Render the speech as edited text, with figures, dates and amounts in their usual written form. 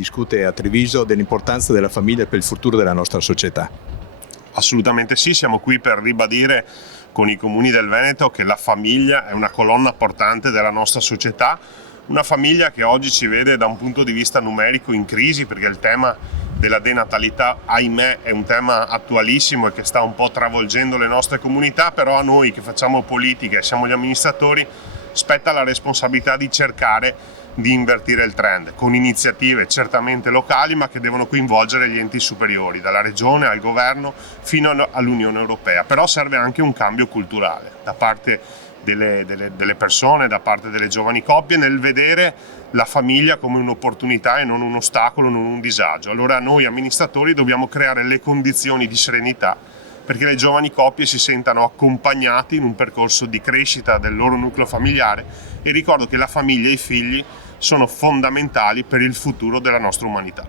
discute a Treviso dell'importanza della famiglia per il futuro della nostra società. Assolutamente sì, siamo qui per ribadire con i comuni del Veneto che la famiglia è una colonna portante della nostra società, una famiglia che oggi ci vede da un punto di vista numerico in crisi, perché il tema della denatalità, ahimè, è un tema attualissimo e che sta un po' travolgendo le nostre comunità, però a noi che facciamo politica e siamo gli amministratori spetta la responsabilità di cercare di invertire il trend con iniziative certamente locali, ma che devono coinvolgere gli enti superiori, dalla regione al governo fino all'Unione Europea. Però serve anche un cambio culturale da parte delle persone, da parte delle giovani coppie, nel vedere la famiglia come un'opportunità e non un ostacolo, non un disagio. Allora noi amministratori dobbiamo creare le condizioni di serenità perché le giovani coppie si sentano accompagnati in un percorso di crescita del loro nucleo familiare, e ricordo che la famiglia e i figli sono fondamentali per il futuro della nostra umanità.